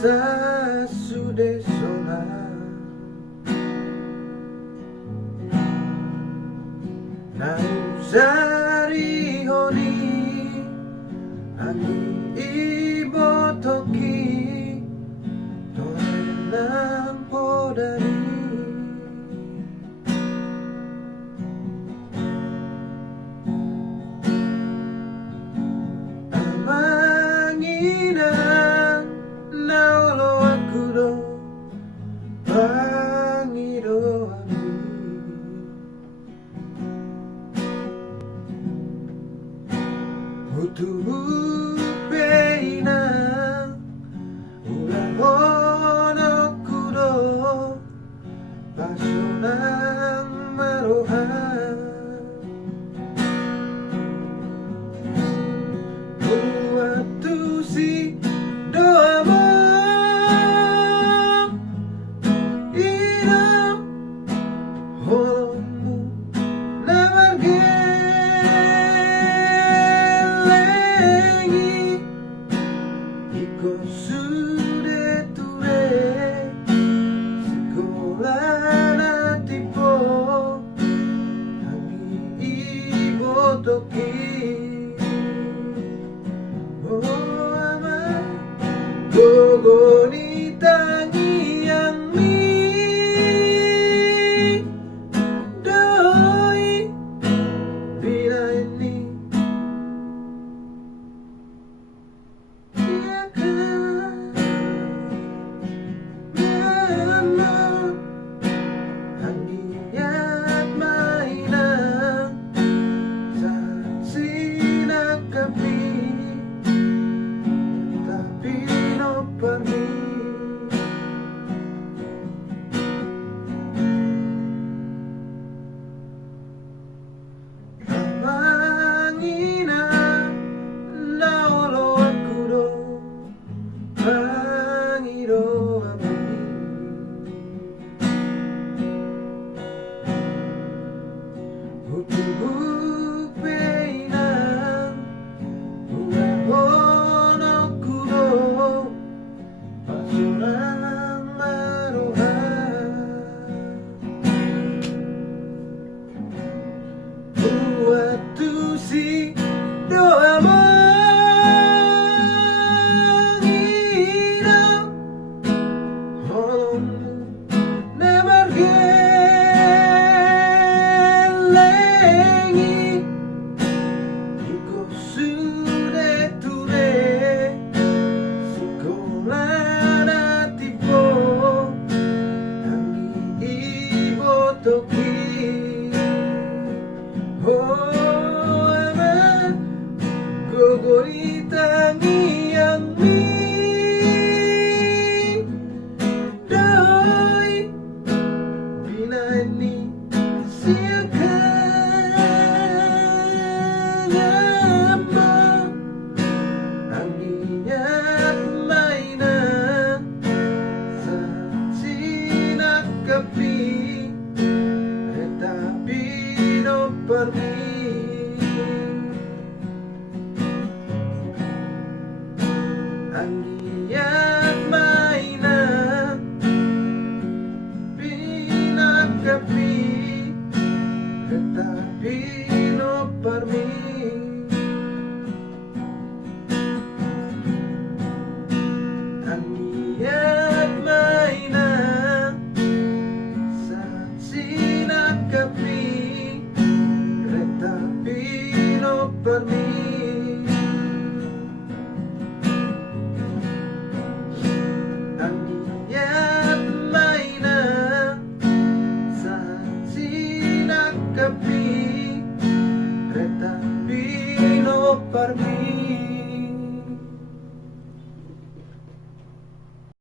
Sa sudesola nausari honi ani ibotoki torenang podari amangina naolo akudo pangiro ami utupeina ulang hono kudo pasunang marohan buatu si doa holomu namargelengi iko sude ture sikolana tipo hangi ibotoki oh ama gogoni tangi yang si doa mengira holomu namargelengi iko sude ture sikolana tipo hangi ibotoki gogori tangi yang doi bila ini siakanya anginya mainan sacinak kapi tetapi no pergi angiat mainan pinakapi tetapi no parmi angiat mainan saat sinakapi tetapi no parmi angiat mainan saat sinakapi tetapi no parmi